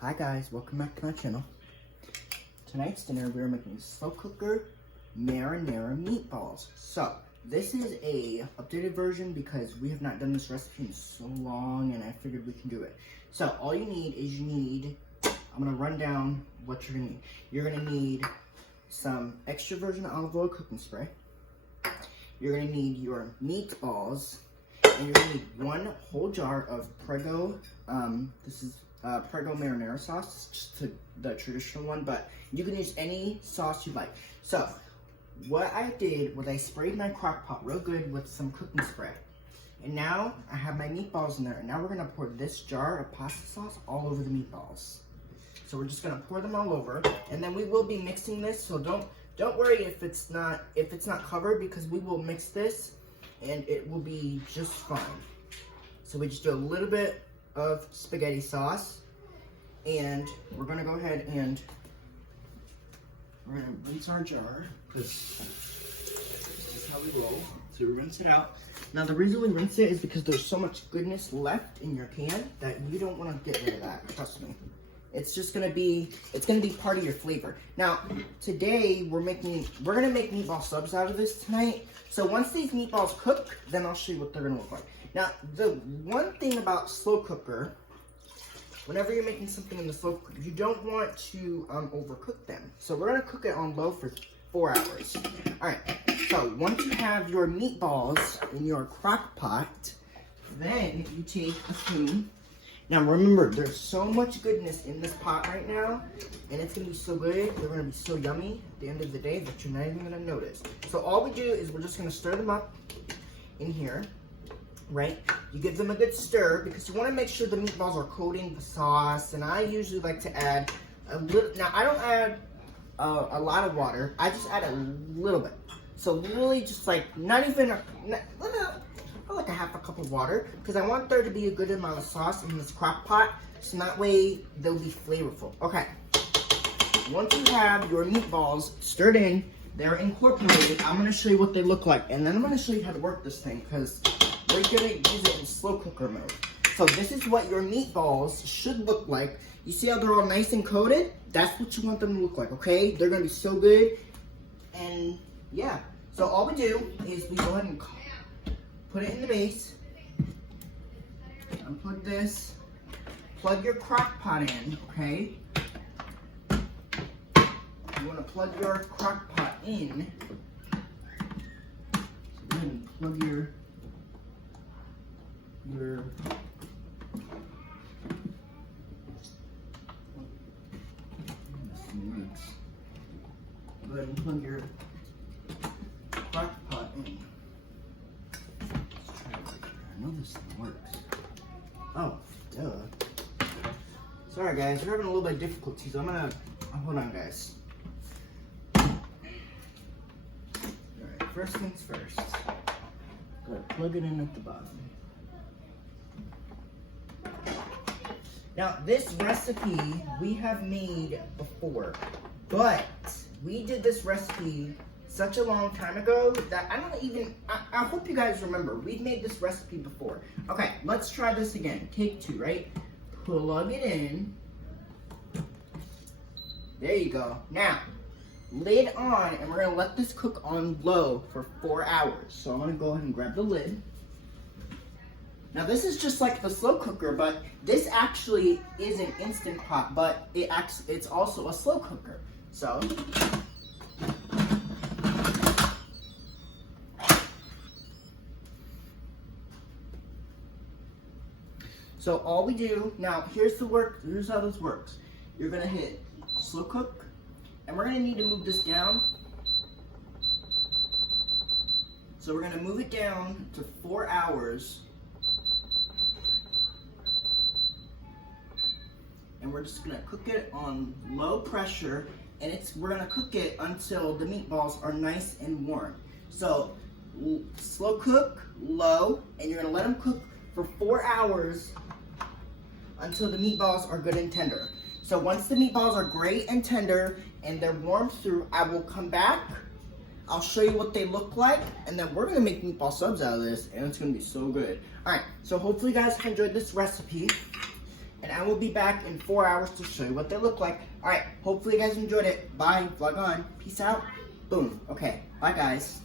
Hi guys, welcome back to my channel. Tonight's dinner we're making slow cooker marinara meatballs. So this is a updated version because we have not done this recipe in so long and I figured we can do it. So all you need is I'm gonna run down what you're gonna need. You're gonna need some extra virgin olive oil cooking spray. You're gonna need your meatballs, and you're gonna need one whole jar of Prego. This is Prego marinara sauce. It's just the traditional one, but you can use any sauce you like. So what I did was I sprayed my crock pot real good with some cooking spray. And now I have my meatballs in there. And now we're gonna pour this jar of pasta sauce all over the meatballs. So we're just gonna pour them all over, and then we will be mixing this. So don't worry if it's not covered, because we will mix this and it will be just fine. So we just do a little bit of spaghetti sauce, and we're gonna go ahead and we're gonna rinse our jar because this is how we roll. So we rinse it out. Now the reason we rinse it is because there's so much goodness left in your can that you don't want to get rid of that. Trust me. It's gonna be part of your flavor. Now, today we're gonna make meatball subs out of this tonight. So once these meatballs cook, then I'll show you what they're gonna look like. Now, the one thing about slow cooker, whenever you're making something in the slow cooker, you don't want to overcook them. So we're gonna cook it on low for 4 hours. All right. So once you have your meatballs in your crock pot, then you take a spoon. Now remember, there's so much goodness in this pot right now, and it's gonna be so good, they're gonna be so yummy at the end of the day that you're not even gonna notice. So all we do is we're just gonna stir them up in here, right? You give them a good stir because you wanna make sure the meatballs are coating the sauce, and I usually like to add a little, now I don't add a lot of water, I just add a little bit. So really just like, like a half a cup of water, because I want there to be a good amount of sauce in this crock pot, so that way they'll be flavorful. Okay, once you have your meatballs stirred in, they're incorporated, I'm gonna show you what they look like, and then I'm gonna show you how to work this thing, because we're gonna use it in slow cooker mode. So this is what your meatballs should look like. You see how they're all nice and coated? That's what you want them to look like, okay? They're gonna be so good, and yeah. So all we do is we go ahead and put it in the base, unplug this, plug your crock pot in, okay? You want to plug your crock pot in. So go ahead and plug your go ahead and plug your crock pot in. I know this thing works. Oh, duh. Sorry guys, we're having a little bit of difficulties. Hold on guys. Alright, first things first. Go ahead, plug it in at the bottom. Now, this recipe we have made before, but we did this recipe such a long time ago that I hope you guys remember. We've made this recipe before. Okay, let's try this again. Take 2, right? Plug it in. There you go. Now, lid on, and we're gonna let this cook on low for 4 hours. So I'm gonna go ahead and grab the lid. Now this is just like the slow cooker, but this actually is an Instant Pot, but it's also a slow cooker. So all we do, now here's how this works. You're gonna hit slow cook, and we're gonna need to move this down. So we're gonna move it down to 4 hours. And we're just gonna cook it on low pressure, and we're gonna cook it until the meatballs are nice and warm. So slow cook, low, and you're gonna let them cook for 4 hours until the meatballs are good and tender. So once the meatballs are great and tender and they're warmed through, I will come back, I'll show you what they look like, and then we're gonna make meatball subs out of this, and it's gonna be so good. All right, so hopefully you guys enjoyed this recipe. And and I will be back in 4 hours to show you what they look like. Alright, hopefully you guys enjoyed it. Bye, vlog on. Peace out. Boom. Okay, bye guys.